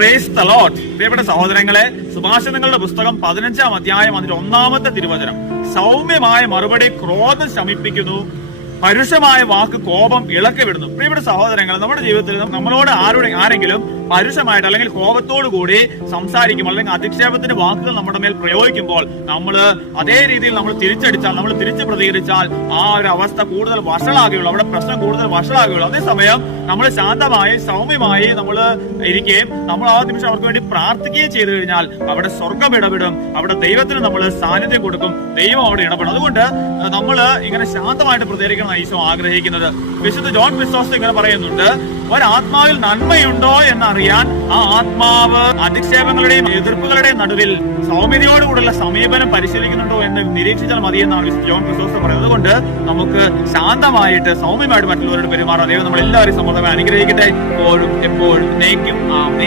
Praise the Lord. പ്രിയപ്പെട്ട സഹോദരങ്ങളെ, സുഭാഷിതങ്ങളുടെ പുസ്തകം 15-ാം അധ്യായം അതിന്റെ 1-ാമത്തെ തിരുവചനം, സൗമ്യമായ മറുപടി ക്രോധം ശമിപ്പിക്കുന്നു, പരുഷമായ വാക്ക് കോപം ഇളക്കി വിടുന്നു. പ്രിയപ്പെട്ട സഹോദരങ്ങളെ, നമ്മുടെ ജീവിതത്തിൽ നമ്മളോട് ആരെങ്കിലും പരുഷമായിട്ട് അല്ലെങ്കിൽ കോപത്തോടു കൂടി സംസാരിക്കുമ്പോൾ അല്ലെങ്കിൽ അധിക്ഷേപത്തിന്റെ വാക്കുകൾ നമ്മുടെ മേൽ പ്രയോഗിക്കുമ്പോൾ നമ്മൾ അതേ രീതിയിൽ നമ്മൾ തിരിച്ചടിച്ചാൽ, നമ്മൾ തിരിച്ചു പ്രതികരിച്ചാൽ ആ ഒരു അവസ്ഥ കൂടുതൽ വഷളാകുകയുള്ളൂ, അവിടെ പ്രശ്നം കൂടുതൽ വഷളാകുകയുള്ളൂ. അതേസമയം നമ്മൾ ശാന്തമായി സൗമ്യമായി നമ്മൾ ഇരിക്കുകയും നമ്മൾ ആ നിമിഷം അവർക്ക് വേണ്ടി പ്രാർത്ഥിക്കുകയും ചെയ്തു കഴിഞ്ഞാൽ അവിടെ സ്വർഗം ഇടപെടും, അവിടെ ദൈവത്തിന് നമ്മൾ സാന്നിധ്യം കൊടുക്കും, ദൈവം അവിടെ ഇടപെടും. അതുകൊണ്ട് നമ്മൾ ഇങ്ങനെ ശാന്തമായിട്ട് പ്രതികരിക്കണം ഈശോ ആഗ്രഹിക്കുന്നത്. വിശുദ്ധ ജോൺ ക്രിസ്തോസ് ഇങ്ങനെ പറയുന്നുണ്ട്, ഒരാത്മാവിൽ നന്മയുണ്ടോ എന്നറിയാൻ ആ ആത്മാവ് അധിക്ഷേപങ്ങളുടെയും എതിർപ്പുകളുടെയും നടുവിൽ സൗമ്യതയോടുകൂടുള്ള സമീപനം പരിശീലിക്കുന്നുണ്ടോ എന്ന് നിരീക്ഷിച്ചാൽ മതിയെന്നാണ് വിശുദ്ധ ജോൺ ക്രിസ്തോസ് പറയുന്നത്. അതുകൊണ്ട് നമുക്ക് ശാന്തമായിട്ട് സൗമ്യമായിട്ട് മറ്റുള്ളവരോട് പെരുമാറാം. ദൈവം നമ്മൾ എല്ലാവരും സമൃദ്ധമായി അനുഗ്രഹിക്കട്ടെ, എപ്പോഴും എപ്പോഴും.